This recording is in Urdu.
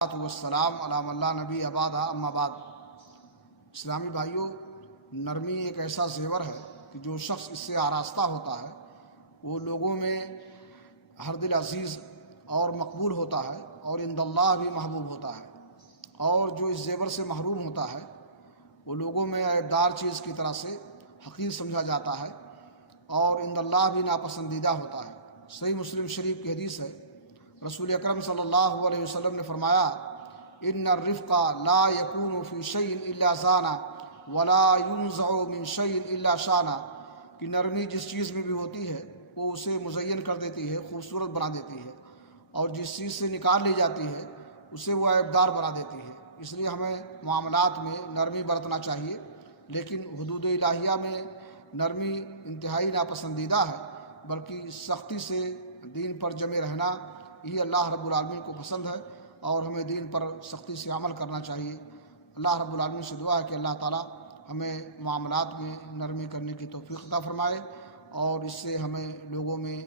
والسلام علی من لا نبی بعد اما بعد۔ اسلامی بھائیوں، نرمی ایک ایسا زیور ہے کہ جو شخص اس سے آراستہ ہوتا ہے وہ لوگوں میں ہر دل عزیز اور مقبول ہوتا ہے اور عند اللہ بھی محبوب ہوتا ہے، اور جو اس زیور سے محروم ہوتا ہے وہ لوگوں میں عیبدار چیز کی طرح سے حقیر سمجھا جاتا ہے اور عند اللہ بھی ناپسندیدہ ہوتا ہے۔ صحیح مسلم شریف کی حدیث ہے، رسول اکرم صلی اللہ علیہ وسلم نے فرمایا، ان الرفق لا یکون فی شیء الا زانا ولا ینزع من شیء الا شانا، کہ نرمی جس چیز میں بھی ہوتی ہے وہ اسے مزین کر دیتی ہے، خوبصورت بنا دیتی ہے، اور جس چیز سے نکال لی جاتی ہے اسے وہ عیبدار بنا دیتی ہے۔ اس لیے ہمیں معاملات میں نرمی برتنا چاہیے، لیکن حدود الہیہ میں نرمی انتہائی ناپسندیدہ ہے، بلکہ سختی سے دین پر جمے رہنا یہ اللہ رب العالمین کو پسند ہے، اور ہمیں دین پر سختی سے عمل کرنا چاہیے۔ اللہ رب العالمین سے دعا ہے کہ اللہ تعالی ہمیں معاملات میں نرمی کرنے کی توفیق عطا فرمائے، اور اس سے ہمیں لوگوں میں